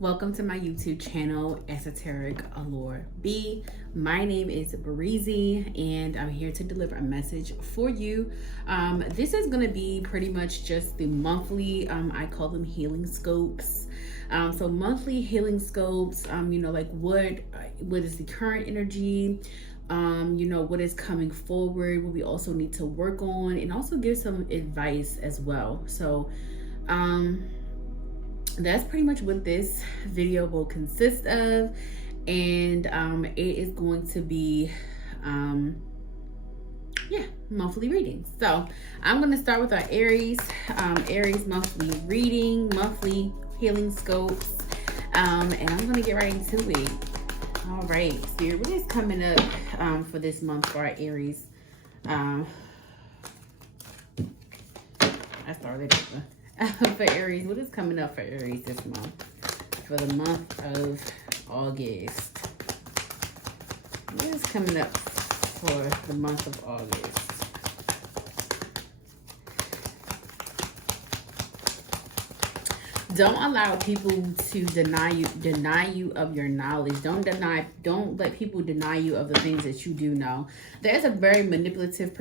Welcome to my YouTube channel, Esoteric Allure B. My name is Breezy, and I'm here to deliver a message for you. This is going to be pretty much just the monthly, I call them healing scopes. So monthly healing scopes, like what is the current energy, what is coming forward, what we also need to work on, and also give some advice as well. So, that's pretty much what this video will consist of, and it is going to be monthly readings. So I'm going to start with our Aries monthly reading, monthly healing scopes, and I'm going to get right into it. All right, Spirit, what is coming up for this month for our Aries? I started over. For Aries, what is coming up for Aries this month? For the month of August. What is coming up for the month of August? Don't allow people to deny you of your knowledge. Don't let people deny you of the things that you do know. There's a very manipulative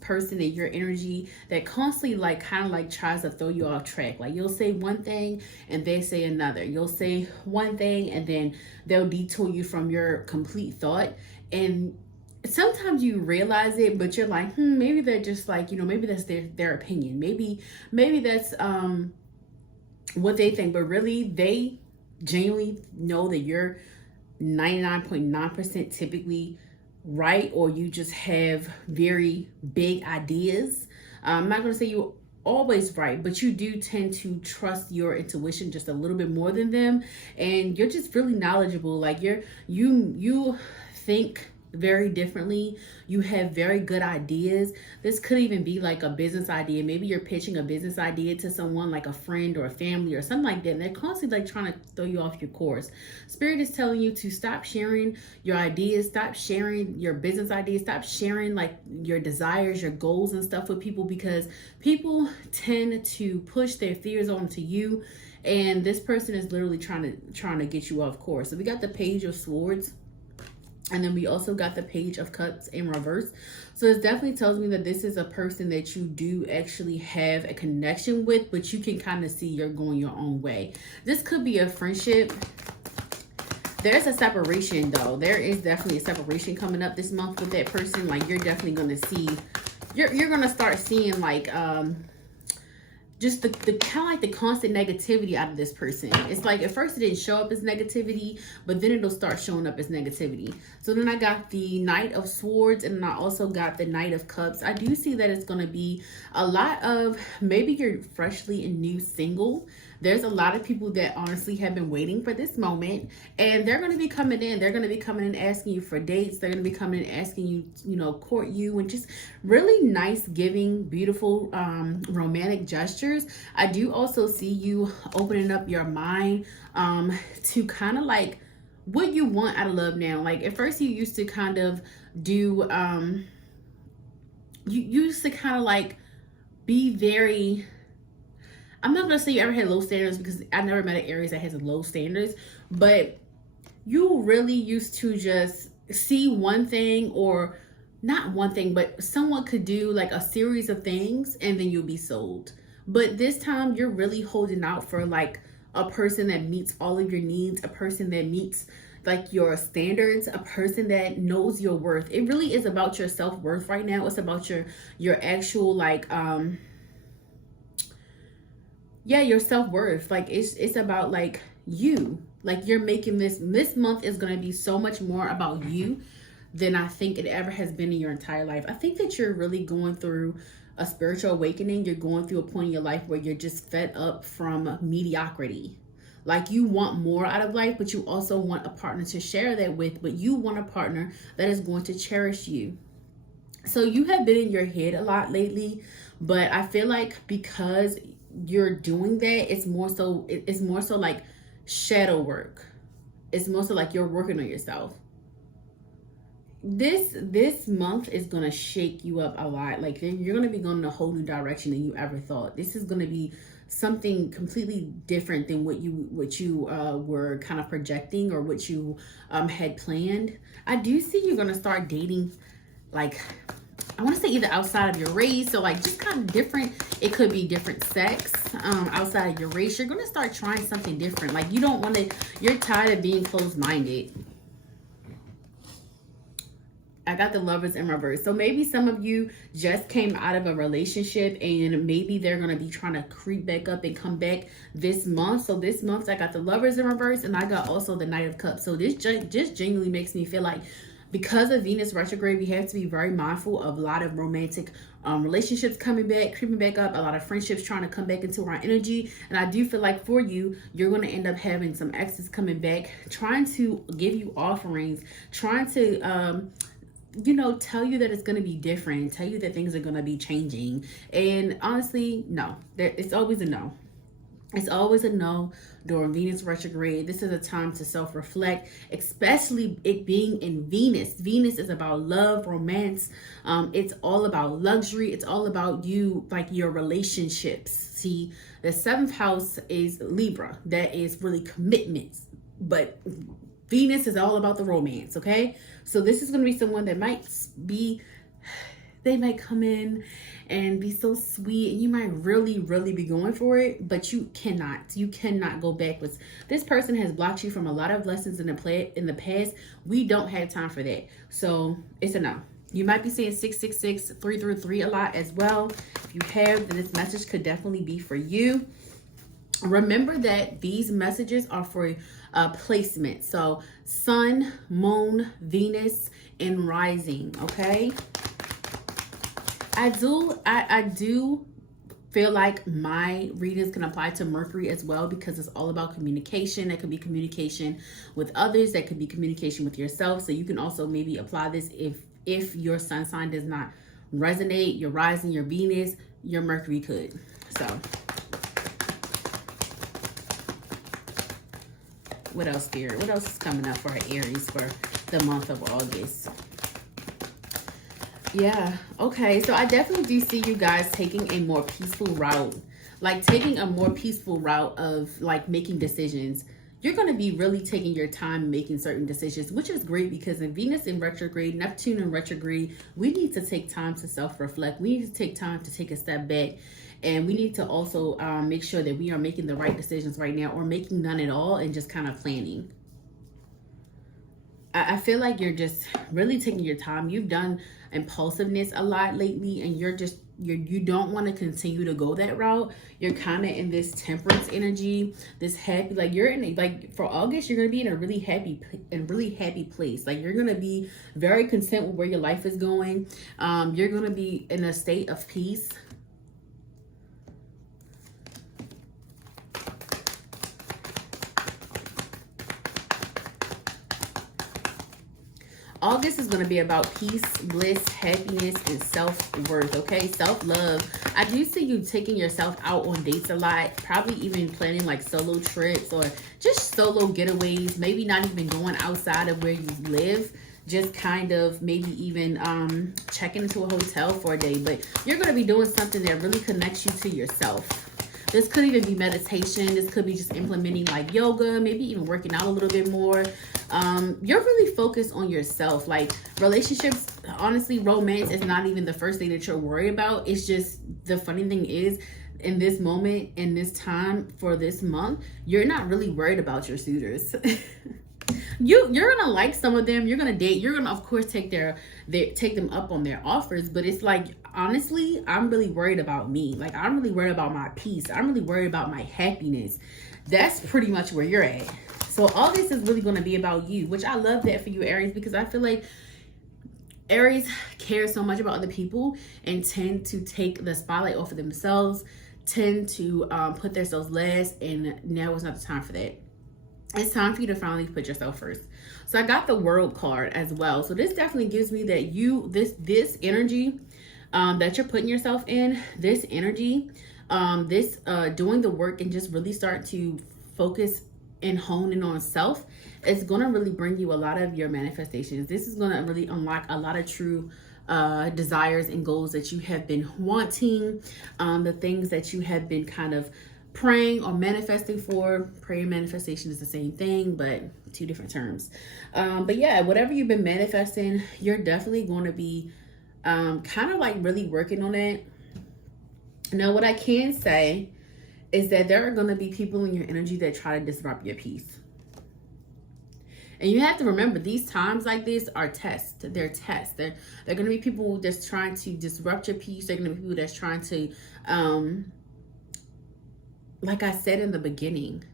person in your energy that constantly kind of tries to throw you off track. Like, you'll say one thing and they say another. You'll say one thing and then they'll detour you from your complete thought. And sometimes you realize it, but you're like, maybe they're just maybe that's their opinion. Maybe that's what they think, but really they genuinely know that you're 99.9% typically right, or you just have very big ideas. I'm not going to say you're always right, but you do tend to trust your intuition just a little bit more than them, and you're just really knowledgeable. Like you think very differently. You have very good ideas. This could even be like a business idea. Maybe you're pitching a business idea to someone, like a friend or a family or something like that, and they're constantly trying to throw you off your course. Spirit is telling you to stop sharing your ideas, stop sharing your business ideas, stop sharing your desires, your goals and stuff with people, because people tend to push their fears onto you, and this person is literally trying to get you off course. So we got the Page of Swords, and then we also got the Page of Cups in reverse. So it definitely tells me that this is a person that you do actually have a connection with, but you can kind of see you're going your own way. This could be a friendship. There's a separation though. There is definitely a separation coming up this month with that person. Like, you're definitely going to see, you're going to start seeing just the kind of the constant negativity out of this person. It's like at first it didn't show up as negativity, but then it'll start showing up as negativity. So then I got the Knight of Swords, and I also got the Knight of Cups. I do see that it's going to be a lot of, maybe you're freshly and new single. There's a lot of people that honestly have been waiting for this moment, and they're going to be coming in. They're going to be coming in asking you for dates. They're going to be coming in asking you, court you, and just really nice, giving, beautiful, romantic gestures. I do also see you opening up your mind to kind of what you want out of love now. Like, at first you used to kind of do, you used to kind of be very, I'm not going to say you ever had low standards, because I never met an Aries that has low standards, but you really used to just see one thing, or not one thing, but someone could do a series of things and then you'll be sold. But this time you're really holding out for a person that meets all of your needs, a person that meets your standards, a person that knows your worth. It really is about your self-worth right now. It's about your actual your self-worth. It's about you. You're making this month is going to be so much more about you than I think it ever has been in your entire life. I think that you're really going through a spiritual awakening. You're going through a point in your life where you're just fed up from mediocrity. You want more out of life, but you also want a partner to share that with, but you want a partner that is going to cherish you. So you have been in your head a lot lately, but I feel because you're doing that, it's more so shadow work. It's more so you're working on yourself. This month is going to shake you up a lot. You're going to be going in a whole new direction than you ever thought. This is going to be something completely different than what you were kind of projecting or what you had planned. I do see you're gonna start dating, like, I want to say either outside of your race, so like just kind of different. It could be different sex outside of your race. You're going to start trying something different. Like you don't want to, you're tired of being closed-minded. I got the Lovers in reverse. So maybe some of you just came out of a relationship and maybe they're going to be trying to creep back up and come back this month. So this month I got the Lovers in reverse and I got also the Knight of Cups. So this just genuinely makes me feel like because of Venus retrograde, we have to be very mindful of a lot of romantic relationships coming back, creeping back up, a lot of friendships trying to come back into our energy. And I do feel like for you, you're going to end up having some exes coming back, trying to give you offerings, trying to, tell you that it's going to be different, tell you that things are going to be changing. And honestly, no, it's always a no. It's always a no during Venus retrograde. This is a time to self-reflect, especially it being in Venus. Venus is about love, romance. It's all about luxury. It's all about you, like your relationships. See, the 7th house is Libra. That is really commitments. But Venus is all about the romance, okay? So this is going to be someone that they might come in and be so sweet and you might really be going for it, but you cannot go backwards. This person has blocked you from a lot of lessons in the past. We don't have time for that. So it's a no. You might be seeing 666 333 a lot as well. If you have, then this message could definitely be for you. Remember that these messages are for placement. So sun, moon, Venus, and rising, okay? I do feel like my readings can apply to Mercury as well because it's all about communication. That could be communication with others. That could be communication with yourself. So you can also maybe apply this if your sun sign does not resonate, your rising, your Venus, your Mercury could. So what else, Spirit? What else is coming up for Aries for the month of August? Yeah, okay. So I definitely do see you guys taking a more peaceful route. Like taking a more peaceful route of like making decisions. You're going to be really taking your time making certain decisions, which is great because in Venus in retrograde, Neptune in retrograde, we need to take time to self-reflect. We need to take time to take a step back. And we need to also make sure that we are making the right decisions right now or making none at all and just kind of planning. I feel like you're just really taking your time. You've done impulsiveness a lot lately and you don't want to continue to go that route. You're kind of in this temperance energy, this happy, like you're in like for August, you're going to be in a really happy place. Like you're going to be very content with where your life is going. You're going to be in a state of peace. August is going to be about peace, bliss, happiness, and self-worth, okay? Self-love. I do see you taking yourself out on dates a lot, probably even planning like solo trips or just solo getaways, maybe not even going outside of where you live, just kind of maybe even checking into a hotel for a day. But you're going to be doing something that really connects you to yourself. This could even be meditation. This could be just implementing like yoga, maybe even working out a little bit more. You're really focused on yourself. Like relationships, honestly, romance is not even the first thing that you're worried about. It's just the funny thing is in this moment, in this time for this month, you're not really worried about your suitors. You're gonna like some of them. You're gonna date. You're gonna of course take them up on their offers. But it's like honestly, I'm really worried about me. Like I'm really worried about my peace. I'm really worried about my happiness. That's pretty much where you're at. So all this is really gonna be about you, which I love that for you, Aries, because I feel like Aries care so much about other people and tend to take the spotlight off of themselves, tend to put themselves last, and now is not the time for that. It's time for you to finally put yourself first. So I got the World card as well. So this definitely gives me that this energy that you're putting yourself in, this energy, doing the work and just really start to focus and hone in on self, it's going to really bring you a lot of your manifestations. This is going to really unlock a lot of true desires and goals that you have been wanting, the things that you have been kind of praying or manifesting for. Prayer and manifestation is the same thing, but two different terms. But yeah, whatever you've been manifesting, you're definitely going to be kind of like really working on it. Now, what I can say is that there are going to be people in your energy that try to disrupt your peace. And you have to remember, these times like this are tests. They're tests. They're going to be people that's trying to disrupt your peace. They're going to be people that's trying to, like I said in the beginning,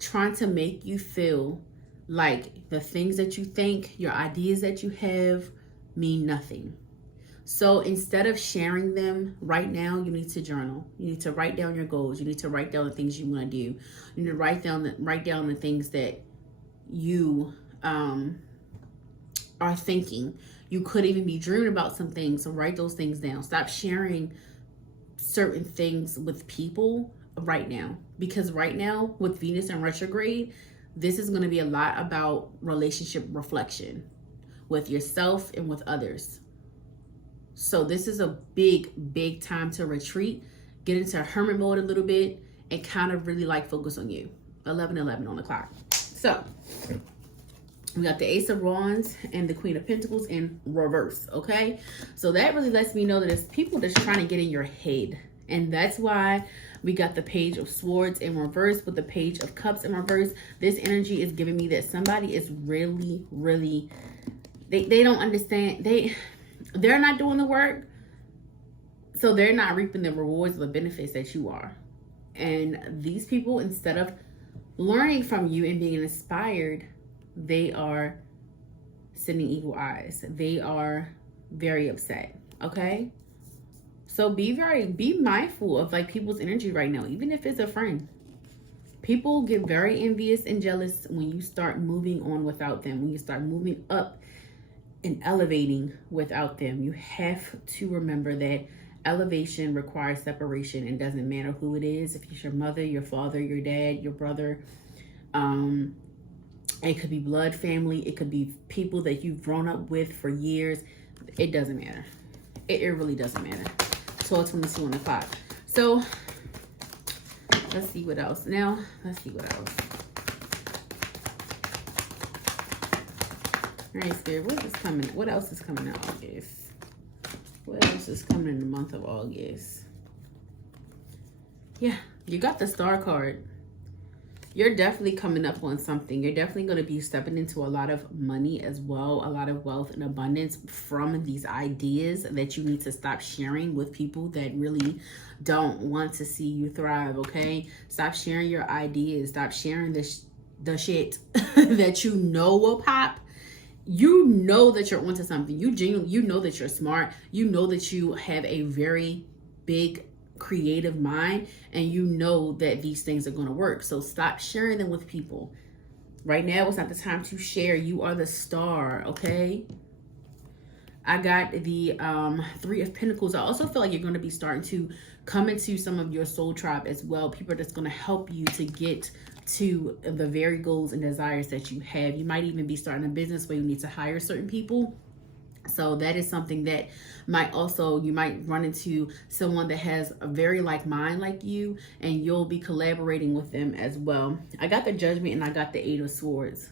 trying to make you feel like the things that you think, your ideas that you have mean nothing. So instead of sharing them right now, you need to journal. You need to write down your goals. You need to write down the things you want to do. You need to write down the things that you are thinking. You could even be dreaming about some things, so write those things down. Stop sharing certain things with people right now, because right now with Venus in retrograde, this is going to be a lot about relationship reflection with yourself and with others. So this is a big time to retreat, get into hermit mode a little bit, and kind of really like focus on you. 11:11 on the clock. So we got the Ace of Wands and the Queen of Pentacles in reverse, okay? So that really lets me know that there's people that's trying to get in your head. And that's why we got the Page of Swords in reverse with the Page of Cups in reverse. This energy is giving me that somebody is really, they don't understand. They're not doing the work, so they're not reaping the rewards or the benefits that you are. And these people, instead of learning from you and being inspired, they are sending evil eyes. They are very upset, okay? So be mindful of like people's energy right now, even if it's a friend. People get very envious and jealous when you start moving on without them, when you start moving up and elevating without them. You have to remember that elevation requires separation. It doesn't matter who it is. If it's your mother, your father, your dad, your brother, it could be blood family. It could be people that you've grown up with for years. It doesn't matter. It really doesn't matter. 12:22 on the clock. So let's see what else. Now, let's see what else. All right, Spirit, what is coming? What else is coming in August? What else is coming in the month of August? Yeah, you got the Star card. You're definitely coming up on something. You're definitely going to be stepping into a lot of money as well, a lot of wealth and abundance from these ideas that you need to stop sharing with people that really don't want to see you thrive, okay? Stop sharing your ideas. Stop sharing the shit that you know will pop. You know that you're onto something. You know that you're smart. You know that you have a very big creative mind, and you know that these things are going to work. So stop sharing them with people. Right now, it's not the time to share. You are the star, okay? I got the Three of Pentacles. I also feel like you're going to be starting to come into some of your soul tribe as well. People that's going to help you to get to the very goals and desires that you have. You might even be starting a business where you need to hire certain people. So that is something that you might run into someone that has a very like mind like you, and you'll be collaborating with them as well. I got the Judgment and I got the Eight of Swords.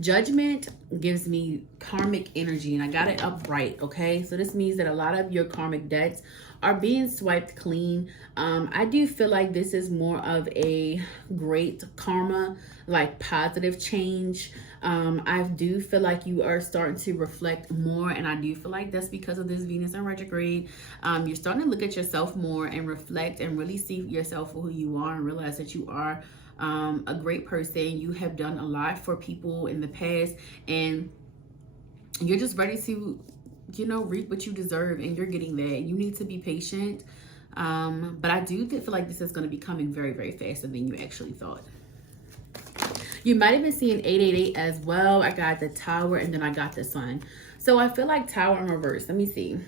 Judgment gives me karmic energy, and I got it upright, okay? So this means that a lot of your karmic debts are being swiped clean. I do feel like this is more of a great karma, like positive change. I do feel like you are starting to reflect more, and I do feel like that's because of this Venus in retrograde. You're starting to look at yourself more and reflect and really see yourself for who you are, and realize that you are a great person. You have done a lot for people in the past, and you're just ready to, reap what you deserve, and you're getting that. You need to be patient. But I do feel like this is going to be coming very, very faster than you actually thought. You might have been seeing 888 as well. I got the Tower, and then I got the Sun. So I feel like Tower in reverse. Let me see.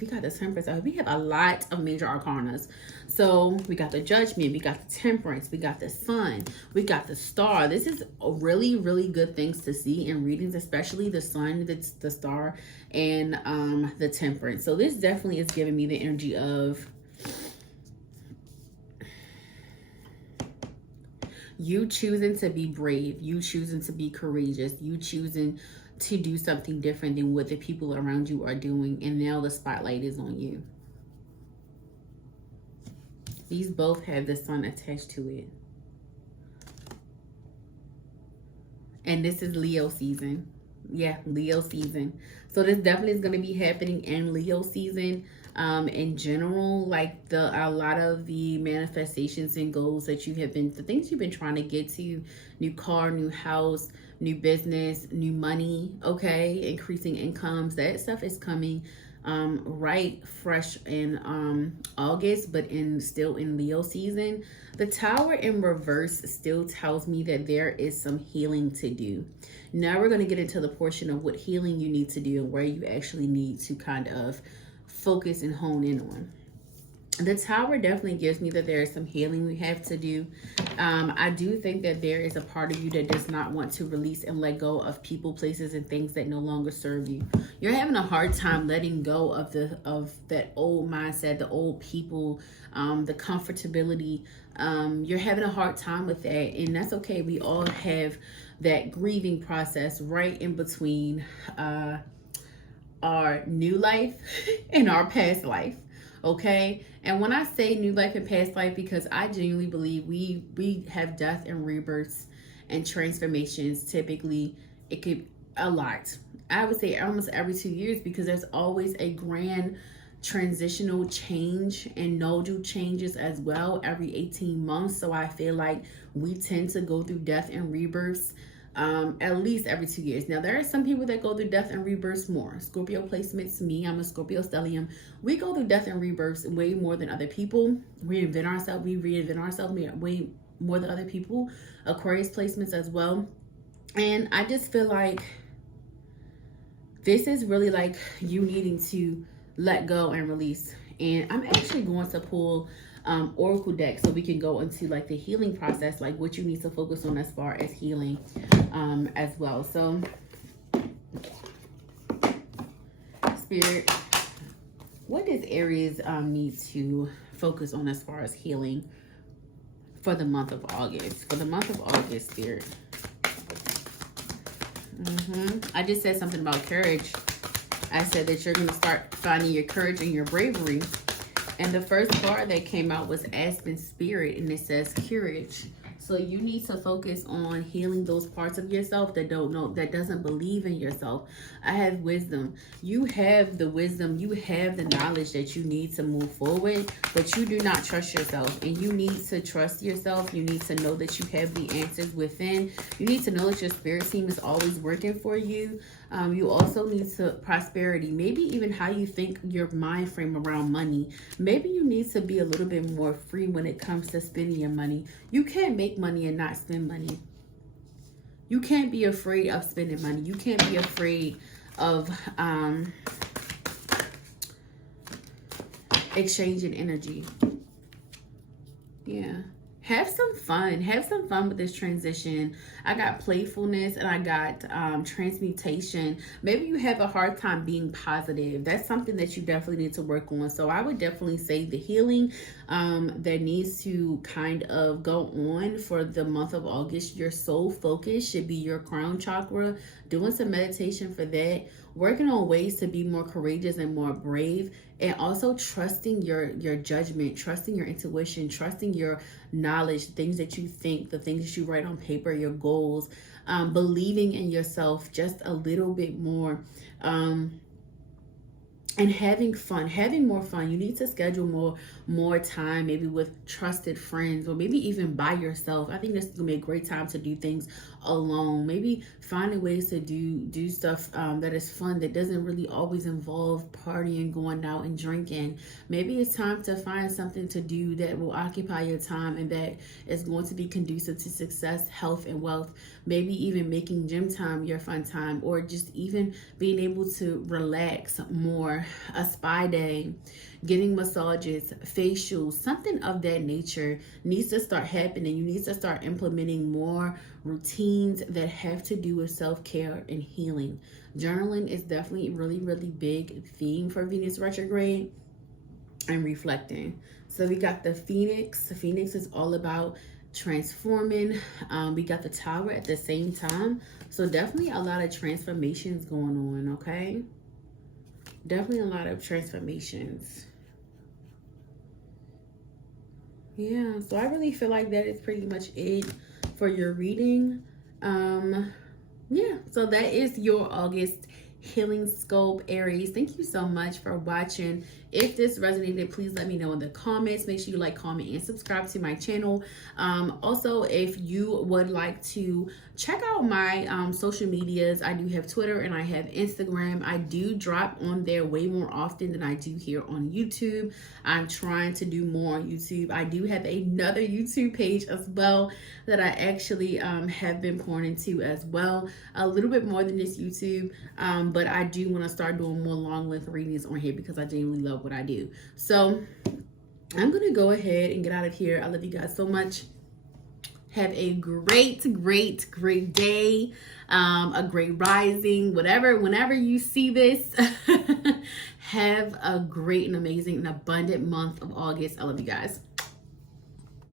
We got the Temperance. We have a lot of major arcanas. So we got the Judgment, we got the Temperance, we got the Sun, we got the Star. This is a really, really good things to see in readings, especially the Sun, the Star, and the Temperance. So this definitely is giving me the energy of You choosing to be brave, you choosing to be courageous, you choosing to do something different than what the people around you are doing, and now the spotlight is on you. These both have the sun attached to it. And this is Leo season. Yeah, Leo season. So this definitely is going to be happening in Leo season. In general, like a lot of the manifestations and goals that you have been, the things you've been trying to get to, new car, new house, new business, new money, okay, increasing incomes, that stuff is coming right fresh in August, but still in Leo season. The Tower in reverse still tells me that there is some healing to do. Now we're going to get into the portion of what healing you need to do and where you actually need to kind of focus and hone in on. The Tower definitely gives me that there is some healing we have to do. I do think that there is a part of you that does not want to release and let go of people, places, and things that no longer serve you. You're having a hard time letting go of that old mindset, the old people, the comfortability. You're having a hard time with that, and that's okay. We all have that grieving process right in between our new life and our past life. Okay, and when I say new life and past life, because I genuinely believe we have death and rebirths and transformations. Typically, it could a lot. I would say almost every 2 years, because there's always a grand transitional change and nodal changes as well every 18 months. So I feel like we tend to go through death and rebirths at least every 2 years. Now, there are some people that go through death and rebirths more. Scorpio placements, me, I'm a Scorpio stellium. We go through death and rebirths way more than other people. We reinvent ourselves way more than other people. Aquarius placements as well. And I just feel like this is really like you needing to let go and release. And I'm actually going to pull oracle deck so we can go into like the healing process, like what you need to focus on as far as healing as well. So Spirit, what does Aries need to focus on as far as healing for the month of August? For the month of August, Spirit. I just said something about courage. I said that you're going to start finding your courage and your bravery. And the first card that came out was Aspen Spirit, and it says courage. So you need to focus on healing those parts of yourself that don't know, that doesn't believe in yourself. I have wisdom. You have the wisdom. You have the knowledge that you need to move forward, but you do not trust yourself. And you need to trust yourself. You need to know that you have the answers within. You need to know that your spirit team is always working for you. You also need to prosperity, maybe even how you think, your mind frame around money. Maybe you need to be a little bit more free when it comes to spending your money. You can't make money and not spend money. You can't be afraid of spending money. You can't be afraid of exchanging energy. Yeah. Have some fun. Have some fun with this transition. I got playfulness and I got transmutation. Maybe you have a hard time being positive. That's something that you definitely need to work on. So I would definitely say the healing that needs to kind of go on for the month of August, your soul focus should be your crown chakra. Doing some meditation for that. Working on ways to be more courageous and more brave, and also trusting your judgment, trusting your intuition, trusting your knowledge, things that you think, the things that you write on paper, your goals, believing in yourself just a little bit more, and having fun, having more fun. You need to schedule more time, maybe with trusted friends, or maybe even by yourself. I think this is gonna be a great time to do things alone. Maybe finding ways to do stuff that is fun, that doesn't really always involve partying, going out and drinking. Maybe it's time to find something to do that will occupy your time and that is going to be conducive to success, health, and wealth. Maybe even making gym time your fun time, or just even being able to relax more. A spa day, getting massages, facials, something of that nature needs to start happening. You need to start implementing more routines that have to do with self-care and healing. Journaling is definitely a really, really big theme for Venus retrograde, and reflecting. So we got the Phoenix. The Phoenix is all about transforming. We got the Tower at the same time. So definitely a lot of transformations going on, okay? Definitely a lot of transformations. Yeah, so I really feel like that is pretty much it for your reading. Yeah, so that is your August healing scope, Aries. Thank you so much for watching. If this resonated, please let me know in the comments. Make sure you like, comment, and subscribe to my channel. Also, if you would like to check out my social medias, I do have Twitter and I have Instagram. I do drop on there way more often than I do here on YouTube. I'm trying to do more on YouTube. I do have another YouTube page as well that I actually have been pouring into as well. A little bit more than this YouTube, but I do want to start doing more long length readings on here because I genuinely love what I do. So I'm going to go ahead and get out of here. I love you guys so much. Have a great day, a great rising, whenever you see this. Have a great and amazing and abundant month of August. I love you guys.